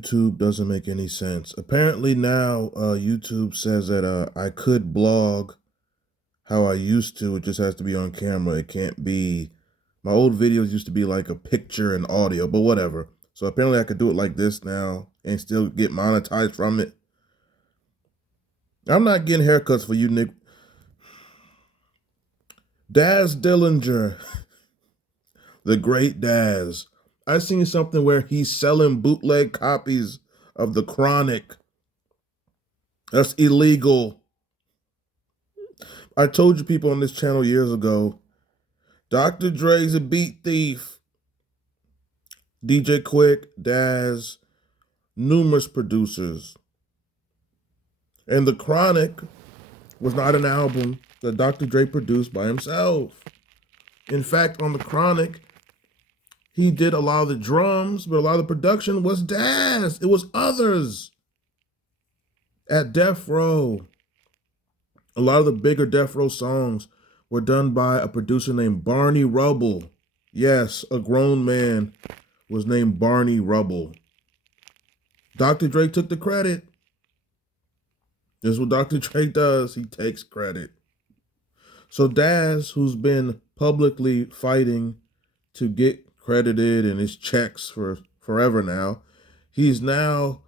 YouTube doesn't make any sense. Apparently now YouTube says that I could blog how I used to. It just has to be on camera. It can't be. My old videos used to be like a picture and audio, but whatever. So apparently I could do it like this now and still get monetized from it. I'm not getting haircuts for you, Nick. Daz Dillinger, the great Daz. I seen something where he's selling bootleg copies of The Chronic. That's illegal. I told you people on this channel years ago, Dr. Dre's a beat thief. DJ Quick, Daz, numerous producers. And The Chronic was not an album that Dr. Dre produced by himself. In fact, on The Chronic, he did a lot of the drums, but a lot of the production was Daz. It was others. At Death Row, a lot of the bigger Death Row songs were done by a producer named Barney Rubble. Yes, a grown man was named Barney Rubble. Dr. Dre took the credit. This is what Dr. Dre does. He takes credit. So Daz, who's been publicly fighting to get credited and his checks for forever now, he's now,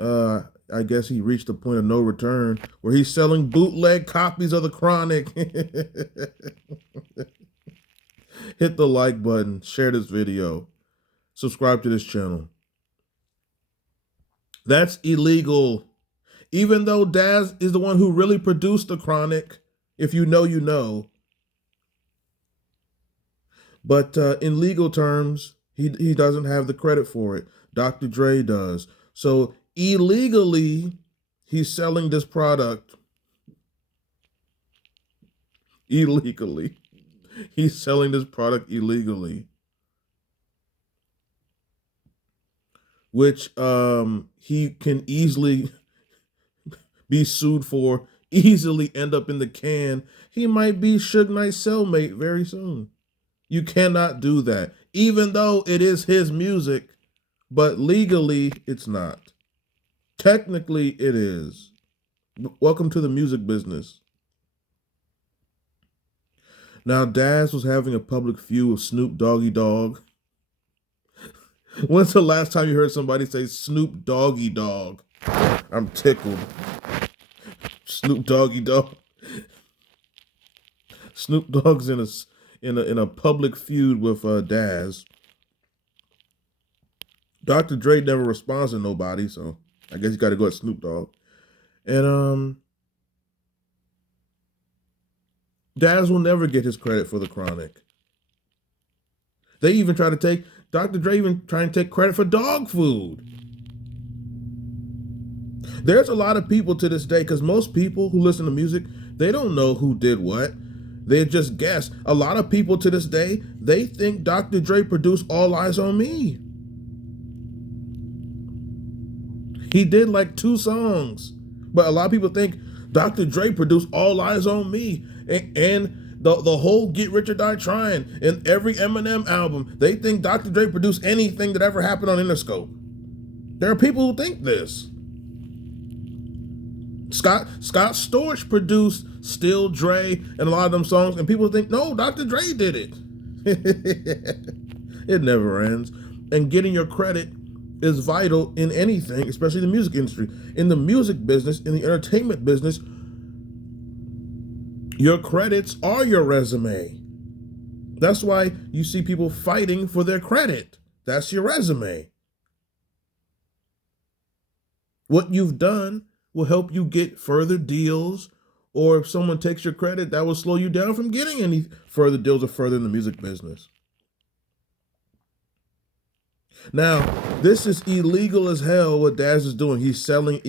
I guess he reached a point of no return where he's selling bootleg copies of The Chronic. Hit the like button, share this video, subscribe to this channel. That's illegal. Even though Daz is the one who really produced The Chronic, if you know, you know. But in legal terms, he doesn't have the credit for it. Dr. Dre does. So illegally, he's selling this product. Illegally. He's selling this product illegally. Which he can easily be sued for, easily end up in the can. He might be Suge Knight's cellmate very soon. You cannot do that, even though it is his music, but legally it's not. Technically it is. Welcome to the music business. Now Daz was having a public feud with Snoop Doggy Dogg. When's the last time you heard somebody say Snoop Doggy Dogg? I'm tickled. Snoop Doggy Dogg. Snoop Dogg's in a public feud with Daz. Dr. Dre never responds to nobody, so I guess you got to go at Snoop Dogg. And Daz will never get his credit for The Chronic. They even try to take Dr. Dre even trying to take credit for dog food. There's a lot of people to this day, because most people who listen to music, they don't know who did what. They just guess. A lot of people to this day, they think Dr. Dre produced All Eyes on Me. He did like 2 songs, but a lot of people think Dr. Dre produced All Eyes on Me and the whole Get Rich or Die Trying and every Eminem album. They think Dr. Dre produced anything that ever happened on Interscope. There are people who think this. Scott Storch produced Still Dre and a lot of them songs, and people think, no, Dr. Dre did it. It never ends. And getting your credit is vital in anything, especially the music industry. In the music business, in the entertainment business, your credits are your resume. That's why you see people fighting for their credit. That's your resume. What you've done will help you get further deals, or if someone takes your credit, that will slow you down from getting any further deals or further in the music business. Now, this is illegal as hell what Daz is doing. He's selling,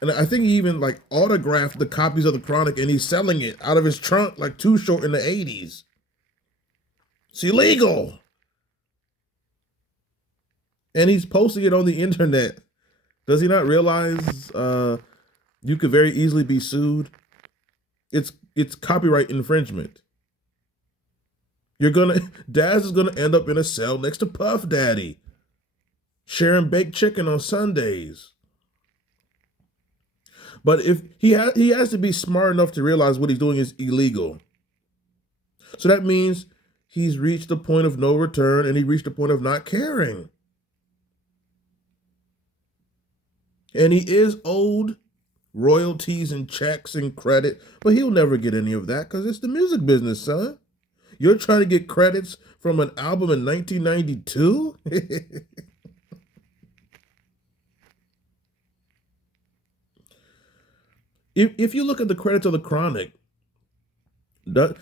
and I think he even like autographed the copies of The Chronic and he's selling it out of his trunk like Too Short in the 80s. It's illegal. And he's posting it on the internet. Does he not realize you could very easily be sued? It's copyright infringement. Daz is gonna end up in a cell next to Puff Daddy. sharing baked chicken on Sundays. But if he has to be smart enough to realize what he's doing is illegal. So that means he's reached the point of no return, and he reached the point of not caring. And he is owed royalties and checks and credit, but he'll never get any of that because it's the music business, son. You're trying to get credits from an album in 1992? If you look at the credits of the Chronic, did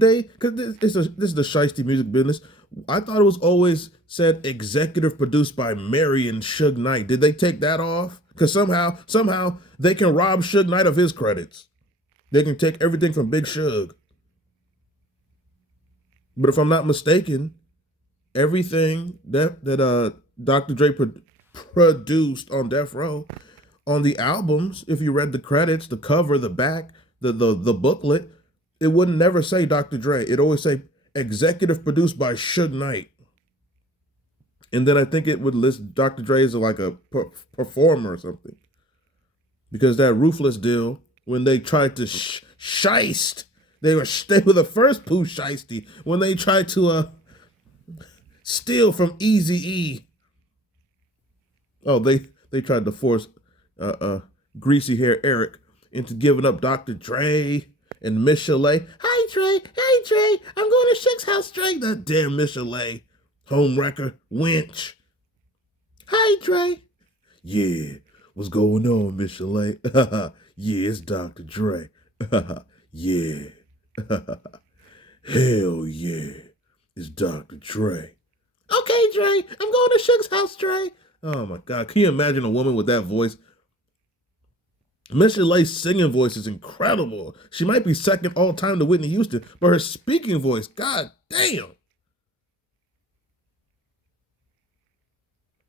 they? Because this is the shiesty music business. I thought it was always said executive produced by Mary and Suge Knight. Did they take that off? Because somehow they can rob Suge Knight of his credits. They can take everything from Big Suge. But if I'm not mistaken, everything that Dr. Dre produced on Death Row, on the albums, if you read the credits, the cover, the back, the booklet, it would never say Dr. Dre. It always say executive produced by Suge Knight. And then I think it would list Dr. Dre as like a performer or something. Because that Ruthless deal, when they tried to shiest, they were the first Pooh shiesty when they tried to steal from Eazy-E. Oh, they tried to force greasy hair Eric into giving up Dr. Dre and Miss Chalet. Hi Dre, hey Dre, I'm going to Suge's house, Dre. That damn Miss Chalet, homewrecker, winch. Hi Dre. Yeah, what's going on, Miss Chalet? Yeah, it's Dr. Dre. Yeah. Hell yeah, it's Dr. Dre. Okay, Dre, I'm going to Suge's house, Dre. Oh my God, can you imagine a woman with that voice? Miss Chalet's singing voice is incredible. She might be second all time to Whitney Houston, but her speaking voice, God damn.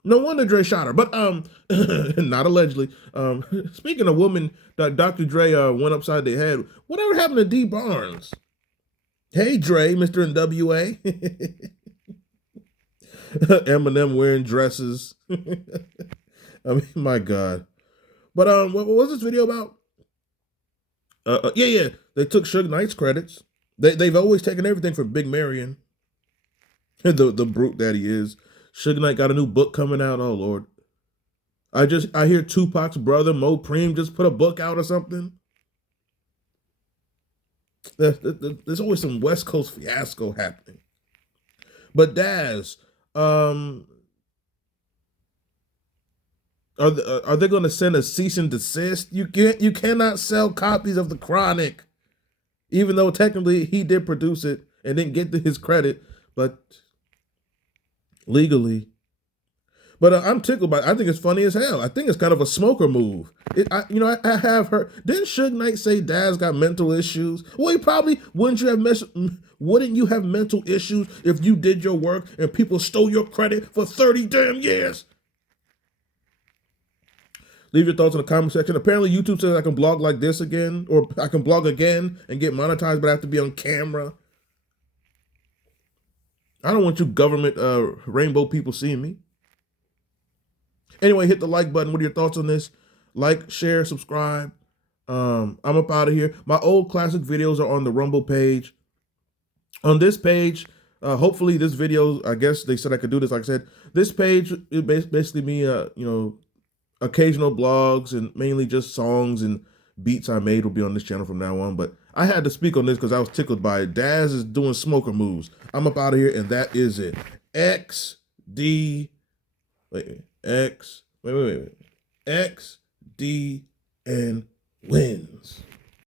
No wonder Dre shot her, but not allegedly. Speaking of women that Dr. Dre went upside their head, whatever happened to D Barnes? Hey Dre, Mr. NWA. Eminem wearing dresses. I mean, my God. But what was this video about? Yeah. They took Suge Knight's credits. They've always taken everything from Big Marion. the brute that he is. Suge Knight got a new book coming out. Oh Lord. I hear Tupac's brother Mo Preem just put a book out or something. There's always some West Coast fiasco happening. But Daz, are they going to send a cease and desist? You cannot sell copies of the Chronic, even though technically he did produce it and didn't get his credit, but legally. But I'm tickled by it. I think it's funny as hell. I think it's kind of a smoker move. I have heard. Didn't Suge Knight say Daz got mental issues? Well, he probably wouldn't you have mental issues if you did your work and people stole your credit for 30 damn years? Leave your thoughts in the comment section. Apparently, YouTube says I can blog like this again, or I can blog again and get monetized, but I have to be on camera. I don't want you government rainbow people seeing me. Anyway, hit the like button. What are your thoughts on this? Like, share, subscribe. I'm up out of here. My old classic videos are on the Rumble page. On this page, hopefully this video, I guess they said I could do this. Like I said, this page is basically me, occasional blogs and mainly just songs and beats I made will be on this channel from now on. But I had to speak on this because I was tickled by it. Daz is doing smoker moves. I'm up out of here, and that is it. XDN wins.